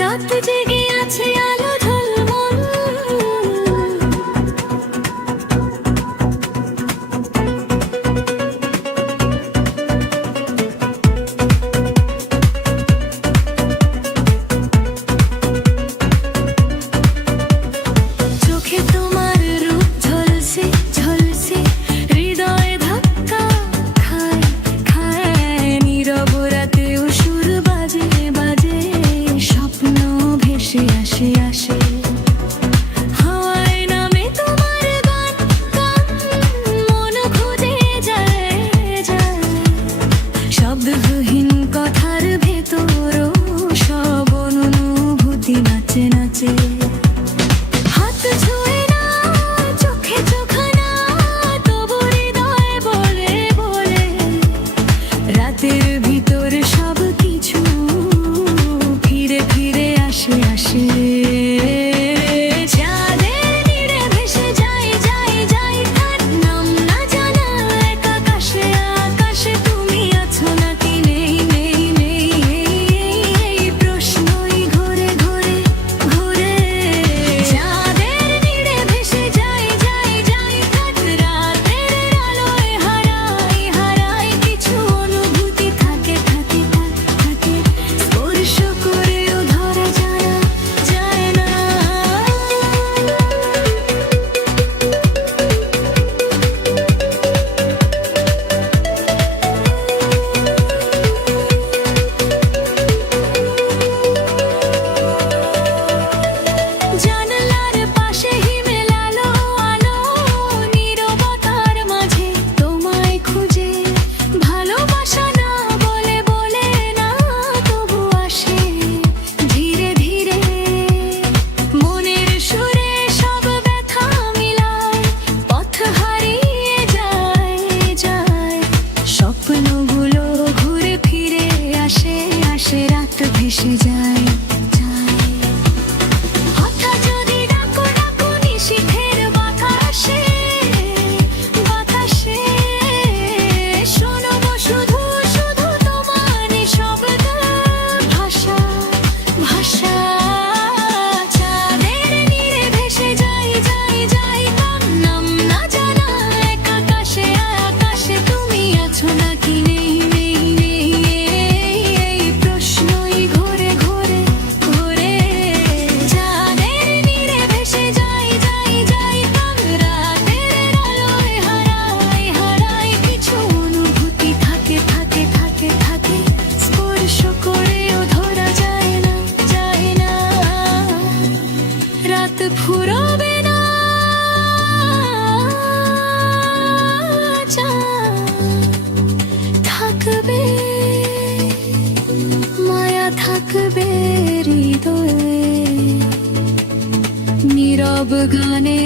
রাত জেগে আছে আলো ঝলমল, চোখে তোমার রূপ ঝলসে ঝলসে, হৃদয়ে ধাক্কা খায় খায়, নীরব রাতেও সুর বাজে বাজে, স্বপ্ন ভেসে আসে আসে। হাওয়ায় নামে তোমার গান গান, মন খুঁজে যায় যায়, শব্দহীন কথার ভেতরও সব অনুভূতি নাচে নাচে। হাত ছুঁয়ে না, চোখে চোখ না, তবু হৃদয় বলে বলে, রাতের ভিতরে সব কিছু ফিরে ফিরে আসে আসে। চাঁদের নীড়ে ভেসে যাই যাই যাই, তার নাম না জানা এক আকাশে আকাশে, তুমি আছো নাকি নেই নেই নেই, এই প্রশ্নই ঘুরে ঘুরে ঘুরে। চাঁদের নীড়ে ভেসে যাই যাই যাই, তার রাতের আলোয় হারাই হারাই, কিছু অনুভূতি থাকে থাকে থাকে, স্পর্শ করেও ধরা যায় না যায় না। জানালার পাশে হিমেল আলো আলো, নীরবতার মাঝে তোমায় খুঁজে, ভালোবাসা না বলে বলে না, তবু আসে ধীরে ধীরে। মনের সুরে সব ব্যথা মিলায়, পথ হারিয়ে যায় যায়, স্বপ্নগুলো ঘুরে ফিরে আসে আসে, রাত ভেসে যায় যায়। হঠাৎ যদি ডাকো ডাকো নিশীথের বাতাসে বাতাসে, শোনবো শুধু শুধু তোমার শব্দ ভাষা ভাষা। চাঁদের নীড়ে ভেসে যাই যাই যাই, তার নাম না জানা এক আকাশে আকাশে, তুমি আছো নাকি নেই নেই নেই, এই প্রশ্নই ঘুরে ঘুরে ঘুরে। চাঁদের নীড়ে ভেসে যাই যাই যাই, তার রাতের আলোয় হারাই হারাই, কিছু অনুভূতি থাকে থাকে থাকে থাকে, স্পর্শ করেও ধরা যায় না যায় না। রাত ফুরবে না, চাঁদ থাকবে, মায়া থাকবে হৃদয়ে, নীরব গানে